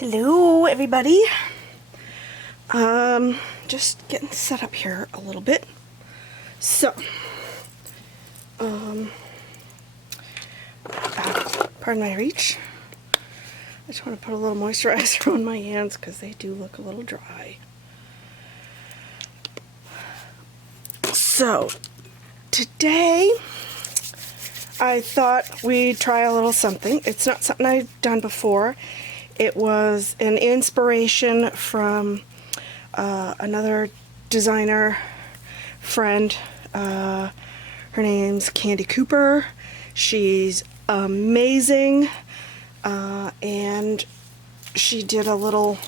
Hello everybody. Just getting set up here a little bit. So, pardon my reach. I just want to put a little moisturizer on my hands because they do look a little dry. So, today I thought we'd try a little something. It's not something I've done before. It was an inspiration from another designer friend. Her name's Candy Cooper. She's amazing, and she did a little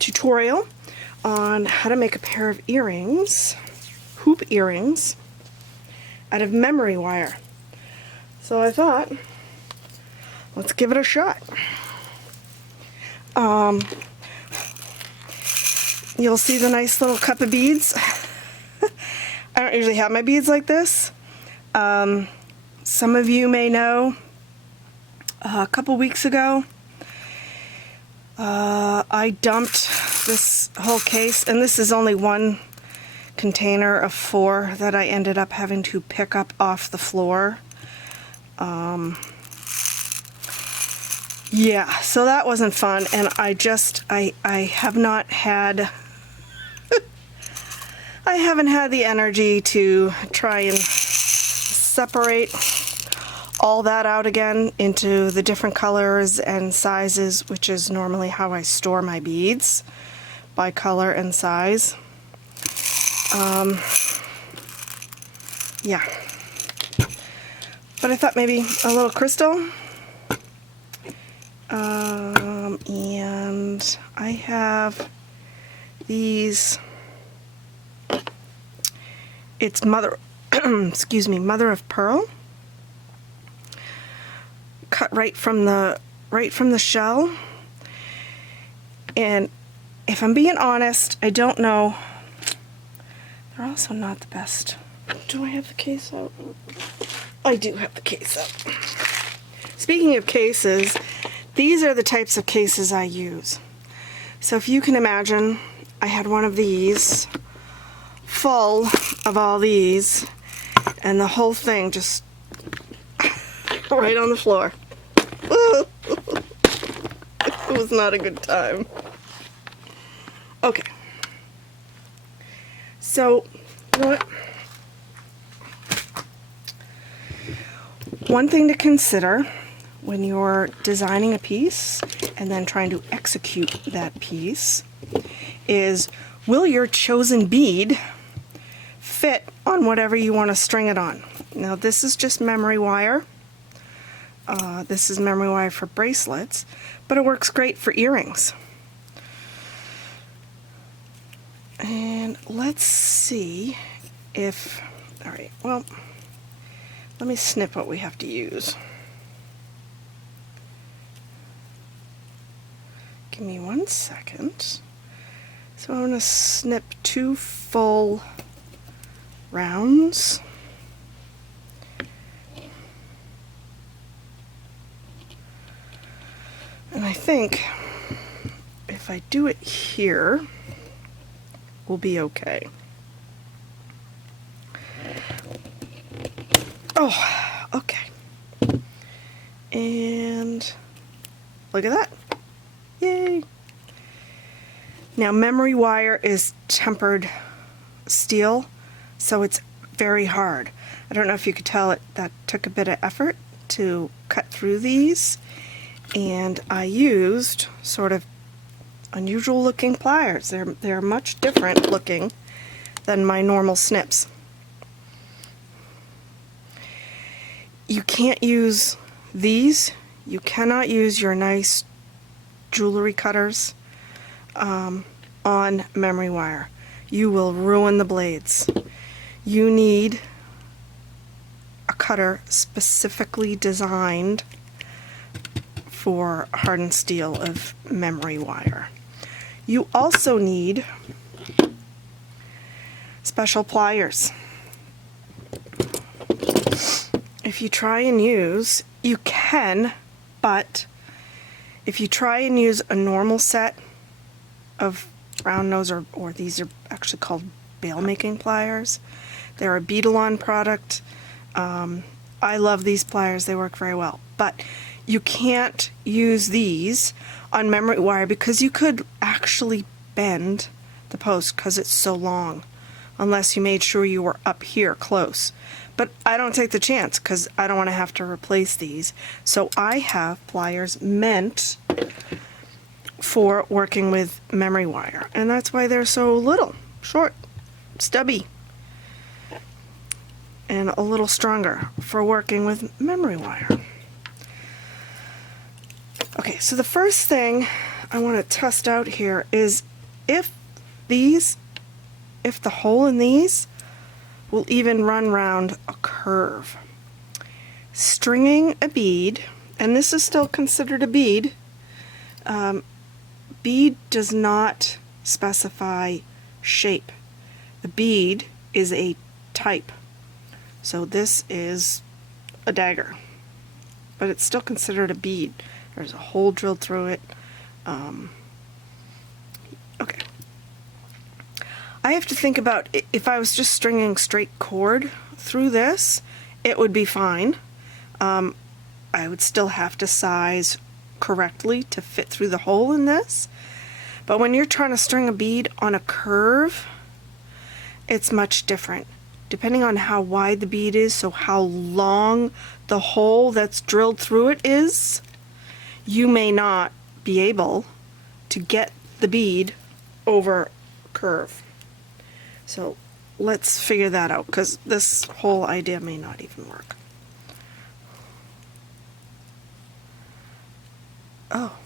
tutorial on how to make a pair of earrings, hoop earrings, out of memory wire. So I thought, let's give it a shot. You'll see the nice little cup of beads. I don't usually have my beads like this. Some of you may know, a couple weeks ago, I dumped this whole case, and this is only one container of 4 that I ended up having to pick up off the floor. Yeah, so that wasn't fun, and I have not had I haven't had the energy to try and separate all that out again into the different colors and sizes, which is normally how I store my beads, by color and size. Yeah. But I thought maybe a little crystal. And I have these, it's mother of pearl, cut right from the shell. And if I'm being honest, I don't know, they're also not the best. Do I have the case out? I do have the case out. Speaking of cases, these are the types of cases I use. So if you can imagine, I had one of these full of all these, and the whole thing just right on the floor. It was not a good time. Okay. So, you know what? One thing to consider when you're designing a piece and then trying to execute that piece is, will your chosen bead fit on whatever you want to string it on? Now this is just memory wire. This is memory wire for bracelets, but it works great for earrings. And let's see if, alright, well, let me snip what we have to use. Give me 1 second. So I'm going to snip 2 full rounds. And I think if I do it here, we'll be okay. Oh, okay. And look at that. Yay! Now memory wire is tempered steel, so it's very hard. I don't know if you could tell, that took a bit of effort to cut through these, and I used sort of unusual looking pliers. They're much different looking than my normal snips. You can't use these. You cannot use your nice jewelry cutters on memory wire. You will ruin the blades. You need a cutter specifically designed for hardened steel of memory wire. You also need special pliers. If you try and use, you can, but If you try and use a normal set of round nose, or these are actually called bail making pliers. They're a Beadalon product. I love these pliers, they work very well. But you can't use these on memory wire because you could actually bend the post because it's so long, unless you made sure you were up here close. But I don't take the chance because I don't want to have to replace these. So I have pliers meant for working with memory wire, and that's why they're so little, short, stubby, and a little stronger for working with memory wire. Okay, so the first thing I want to test out here is if the hole in these will even run round a curve. Stringing a bead, and this is still considered a bead, bead does not specify shape. The bead is a type. So this is a dagger, but it's still considered a bead. There's a hole drilled through it. Okay. I have to think about if I was just stringing straight cord through this, it would be fine. I would still have to size correctly to fit through the hole in this. But when you're trying to string a bead on a curve, it's much different. Depending on how wide the bead is, so how long the hole that's drilled through it is, you may not be able to get the bead over curve. So let's figure that out, because this whole idea may not even work. Oh,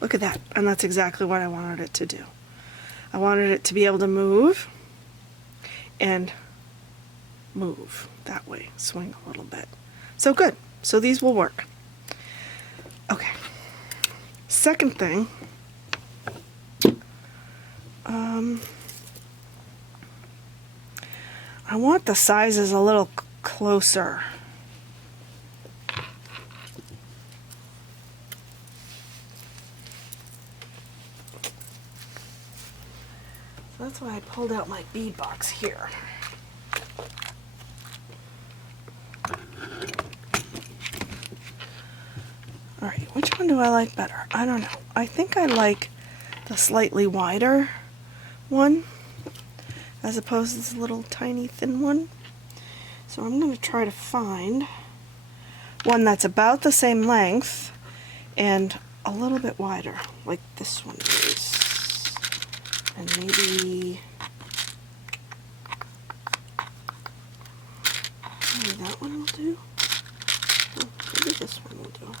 look at that. And that's exactly what I wanted it to do. I wanted it to be able to move and move that way, swing a little bit. So good. So these will work. Okay. Second thing, I want the sizes a little closer. So that's why I pulled out my bead box here. Alright, which one do I like better? I don't know. I think I like the slightly wider one as opposed to this little tiny thin one. So I'm going to try to find one that's about the same length and a little bit wider, like this one is. And maybe that one will do. Oh, maybe this one will do.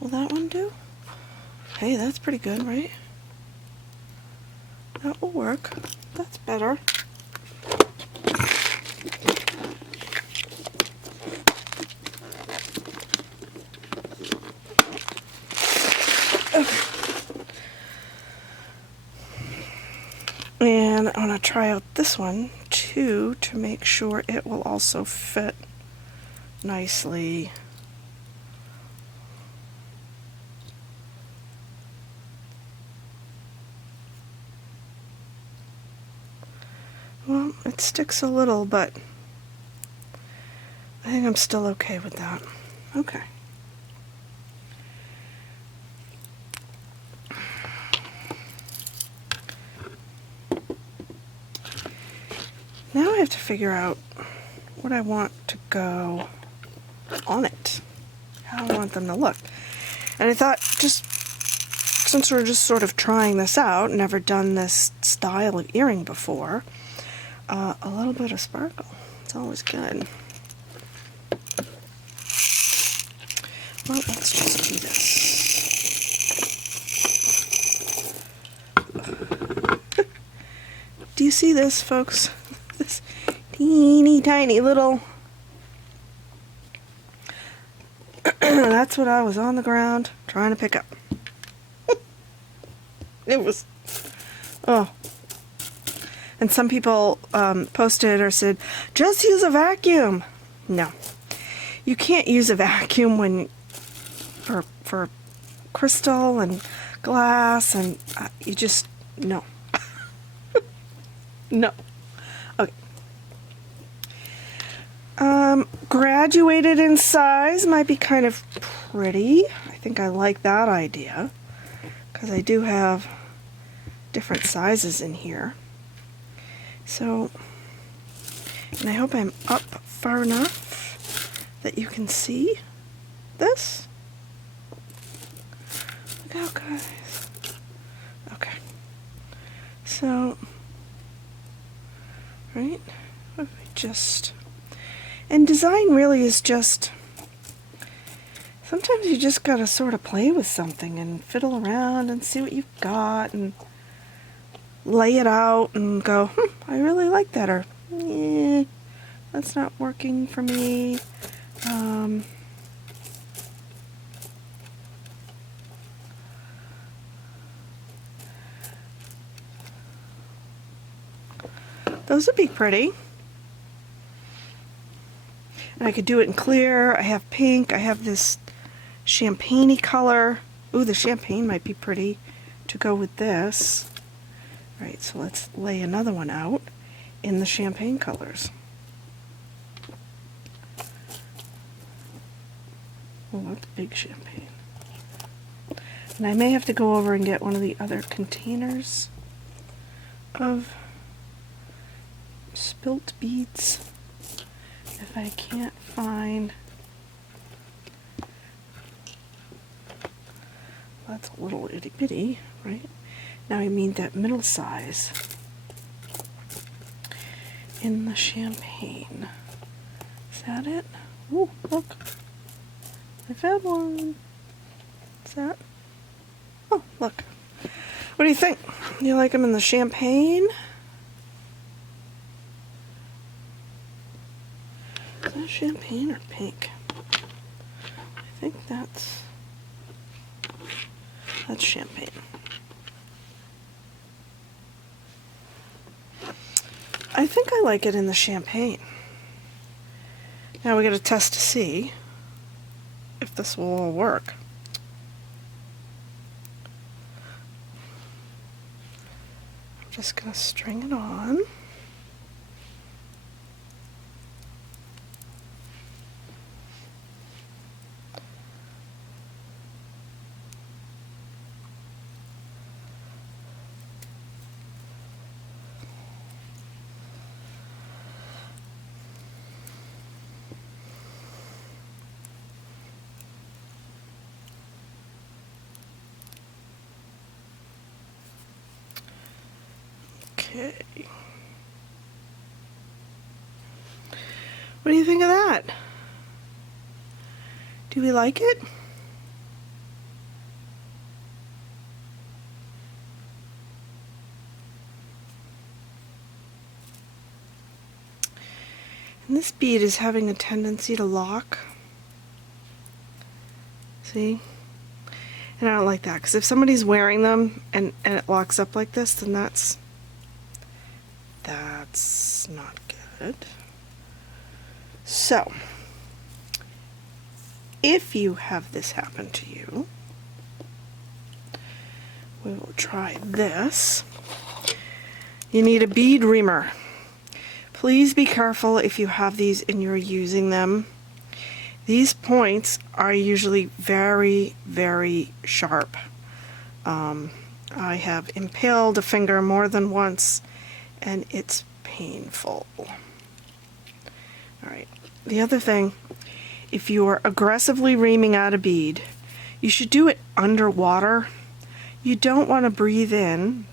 Will that one do? Hey, that's pretty good, right? That will work. That's better. Okay. And I'm going to try out this one too to make sure it will also fit nicely. Well, it sticks a little, but I think I'm still okay with that. Okay. Now I have to figure out what I want to go on it, how I want them to look. And I thought, just since we're just sort of trying this out, never done this style of earring before, a little bit of sparkle. It's always good. Well, let's just do this. Do you see this, folks? This teeny tiny little... That's what I was on the ground trying to pick up. It was... Oh. And some people posted or said, just use a vacuum. No. You can't use a vacuum when for crystal and glass, and you just, no. No. Okay. Graduated in size might be kind of pretty. I think I like that idea, because I do have different sizes in here. So, and I hope I'm up far enough that you can see this. Look out, guys. Okay. So, right, what if we just, and design really is just, sometimes you just gotta sort of play with something and fiddle around and see what you've got and lay it out and go, I really like that, or that's not working for me. Those would be pretty. And I could do it in clear. I have pink. I have this champagne-y color. Ooh, the champagne might be pretty to go with this. All right, so let's lay another one out in the champagne colors. Oh, that's big champagne. And I may have to go over and get one of the other containers of spilt beads if I can't find. That's a little itty bitty, right? Now I mean that middle size in the champagne. Is that it? Ooh, look. I found one. Is that? Oh, look. What do you think? You like them in the champagne? Is that champagne or pink? I think that's champagne. I think I like it in the champagne. Now we got to test to see if this will all work. I'm just going to string it on. Okay. What do you think of that? Do we like it? And this bead is having a tendency to lock. See? And I don't like that, because if somebody's wearing them and it locks up like this, then that's not good. So, if you have this happen to you, we will try this. You need a bead reamer. Please be careful if you have these and you're using them. These points are usually very, very sharp. I have impaled a finger more than once, and it's painful. Alright, the other thing, if you are aggressively reaming out a bead, you should do it underwater. You don't want to breathe in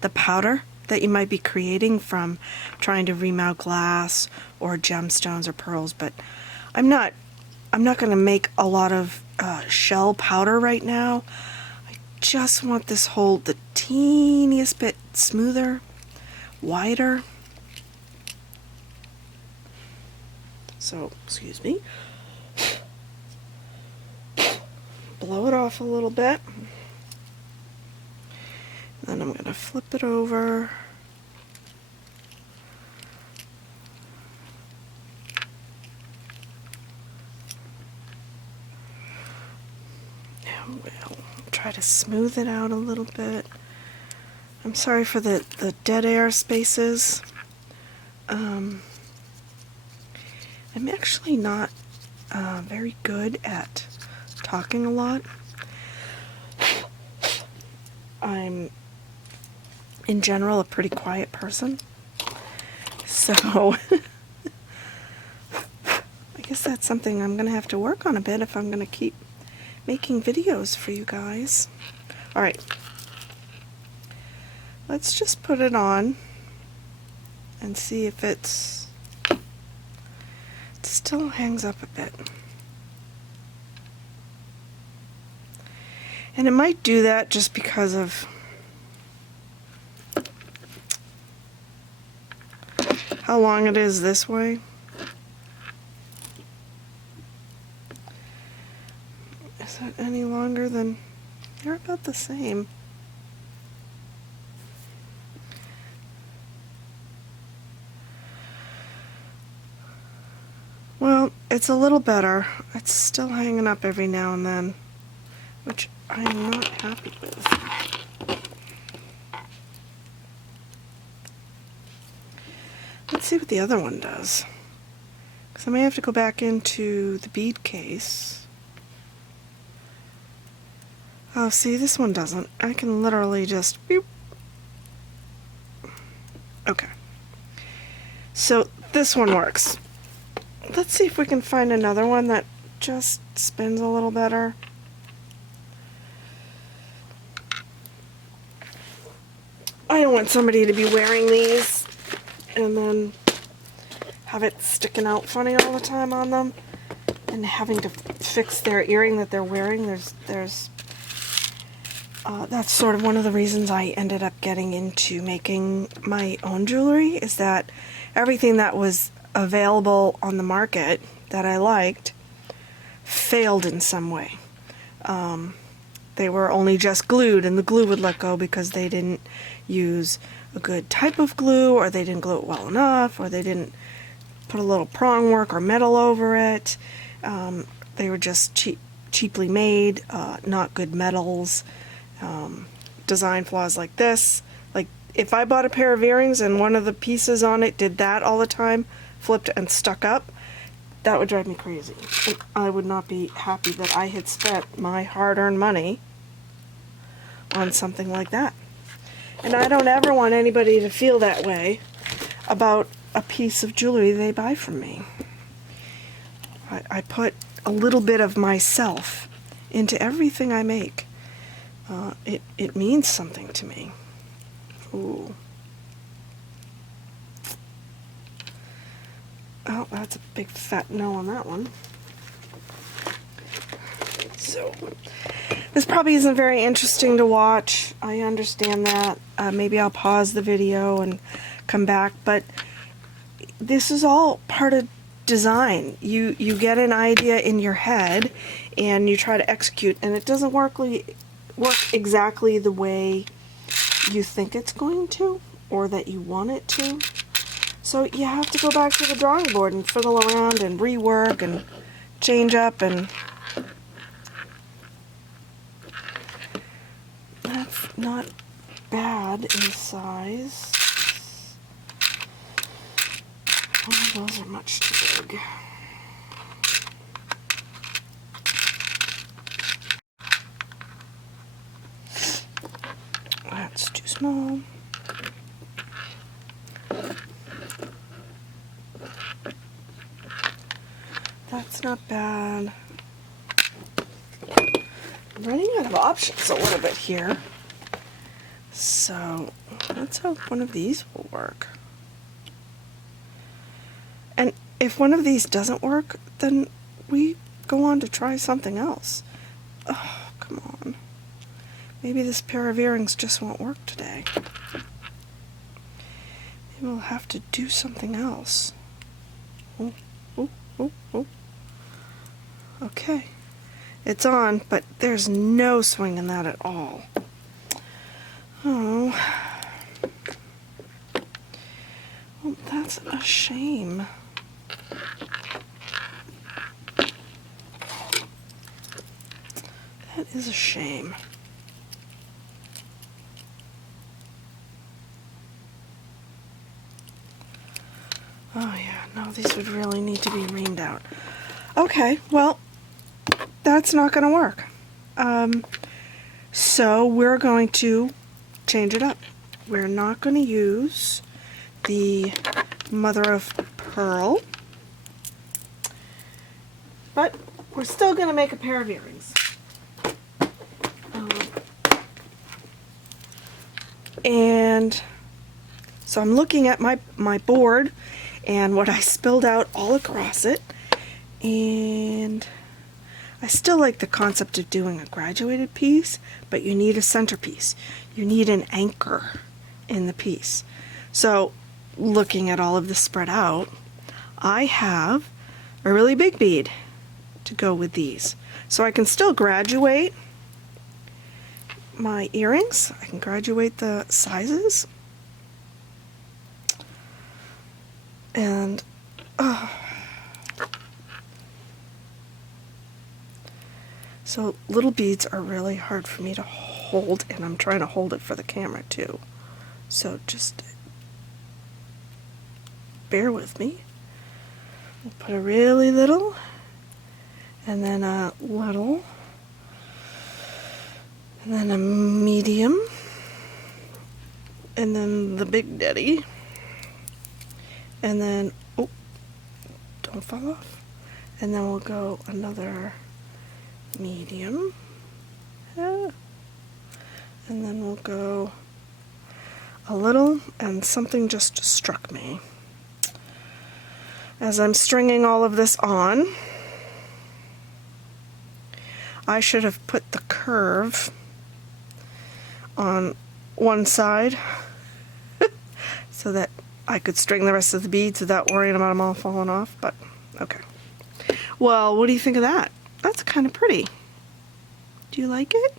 the powder that you might be creating from trying to ream out glass or gemstones or pearls, but I'm not going to make a lot of shell powder right now. I just want this hole the teeniest bit smoother, wider. So, excuse me. Blow it off a little bit. Then I'm going to flip it over. We'll try to smooth it out a little bit. I'm sorry for the dead air spaces. I'm actually not very good at talking a lot. I'm, in general, a pretty quiet person. So, I guess that's something I'm going to have to work on a bit if I'm going to keep making videos for you guys. Alright. Let's just put it on and see if it still hangs up a bit. And it might do that just because of how long it is this way. Is it any longer than... They're about the same. Well, it's a little better. It's still hanging up every now and then, which I'm not happy with. Let's see what the other one does. Because I may have to go back into the bead case. Oh, see, this one doesn't. I can literally just... Boop. Okay. So, this one works. Let's see if we can find another one that just spins a little better. I don't want somebody to be wearing these and then have it sticking out funny all the time on them and having to fix their earring that they're wearing. That's sort of one of the reasons I ended up getting into making my own jewelry, is that everything that was available on the market that I liked failed in some way. They were only just glued, and the glue would let go because they didn't use a good type of glue, or they didn't glue it well enough, or they didn't put a little prong work or metal over it. They were just cheaply made, not good metals, design flaws like this. Like, if I bought a pair of earrings and one of the pieces on it did that all the time, flipped and stuck up, that would drive me crazy. I would not be happy that I had spent my hard-earned money on something like that. And I don't ever want anybody to feel that way about a piece of jewelry they buy from me. I put a little bit of myself into everything I make. It means something to me. Ooh. Oh, that's a big fat no on that one. So, this probably isn't very interesting to watch. I understand that. Maybe I'll pause the video and come back, but this is all part of design. You get an idea in your head and you try to execute, and it doesn't work exactly the way you think it's going to, or that you want it to. So you have to go back to the drawing board and fiddle around and rework and change up, and that's not bad in size. Oh, those are much too big. That's too small. That's not bad. I'm running out of options a little bit here. So let's hope one of these will work. And if one of these doesn't work, then we go on to try something else. Oh, come on. Maybe this pair of earrings just won't work today. Maybe we'll have to do something else. Oh, oh, oh, oh. Okay. It's on, but there's no swing in that at all. Oh. Well, that's a shame. That That is a shame. Oh yeah, no, these would really need to be reamed out. Okay, well, that's not going to work. So we're going to change it up. We're not going to use the mother of pearl, but we're still going to make a pair of earrings. And so I'm looking at my board and what I spilled out all across it, and I still like the concept of doing a graduated piece, but you need a centerpiece. You need an anchor in the piece. So looking at all of this spread out, I have a really big bead to go with these. So I can still graduate my earrings. I can graduate the sizes. And so little beads are really hard for me to hold, and I'm trying to hold it for the camera too. So just bear with me. We'll put a really little, and then a little, and then a medium, and then the big daddy, and then, oh, don't fall off. And then we'll go another medium, and then we'll go a little, and something just struck me. As I'm stringing all of this on, I should have put the curve on one side so that I could string the rest of the beads without worrying about them all falling off, but okay. Well, what do you think of that? That's kind of pretty. Do you like it?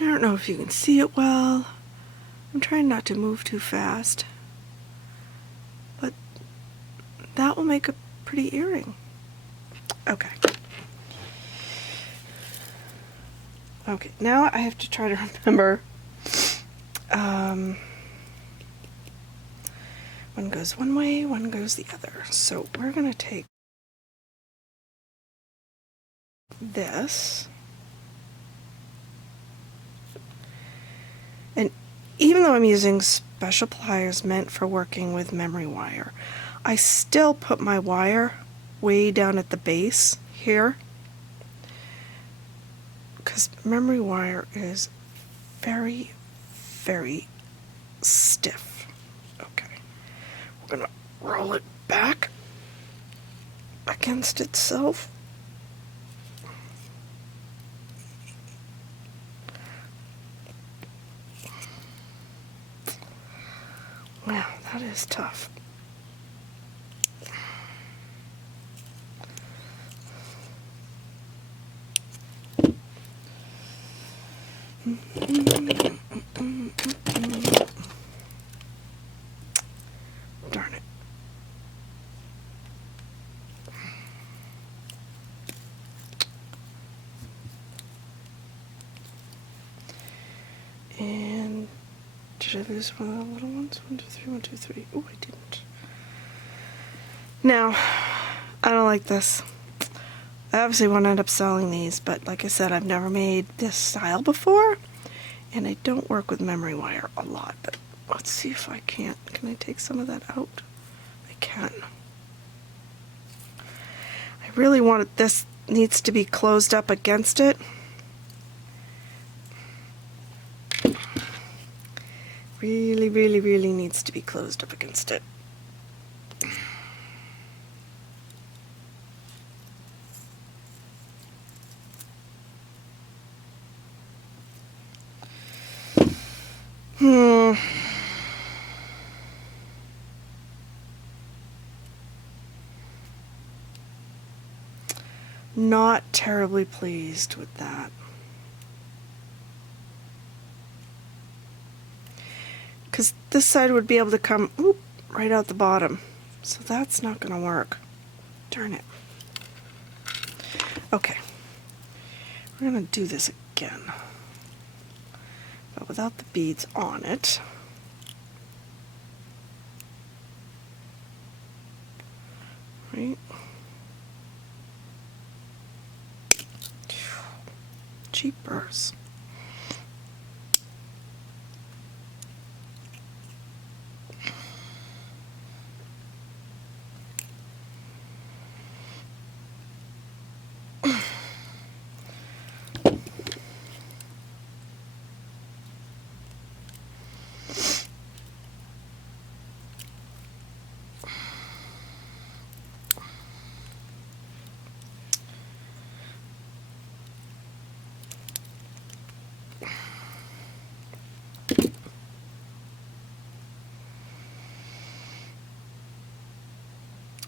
I don't know if you can see it well. I'm trying not to move too fast, but that will make a pretty earring. Okay. Okay, now I have to try to remember. One goes one way, one goes the other. So we're going to take this, and even though I'm using special pliers meant for working with memory wire, I still put my wire way down at the base here, because memory wire is very, very stiff. Okay, we're going to roll it back against itself. Wow, that is tough. Darn it. And did I lose one of the little ones? 1, 2, 3, 1, 2, 3. Oh, I didn't. Now, I don't like this. I obviously won't end up selling these, but like I said, I've never made this style before, and I don't work with memory wire a lot, but let's see if I can't. Can I take some of that out? I can. I really want it, this needs to be closed up against it. Really, really, really needs to be closed up against it. Not terribly pleased with that. Because this side would be able to come right out the bottom. So that's not going to work. Darn it. Okay, we're gonna do this again, but without the beads on it. Right? Jeepers.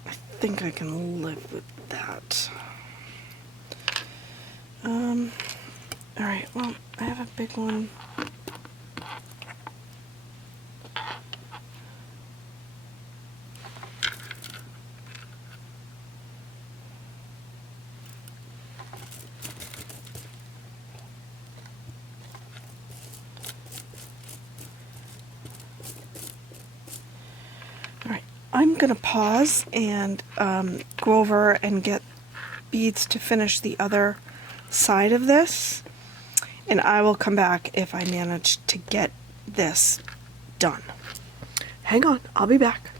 I think I can live with that. Alright, well, I have a big one. Alright, I'm gonna pause and go over and get beads to finish the other side of this, and I will come back if I manage to get this done. Hang on, I'll be back.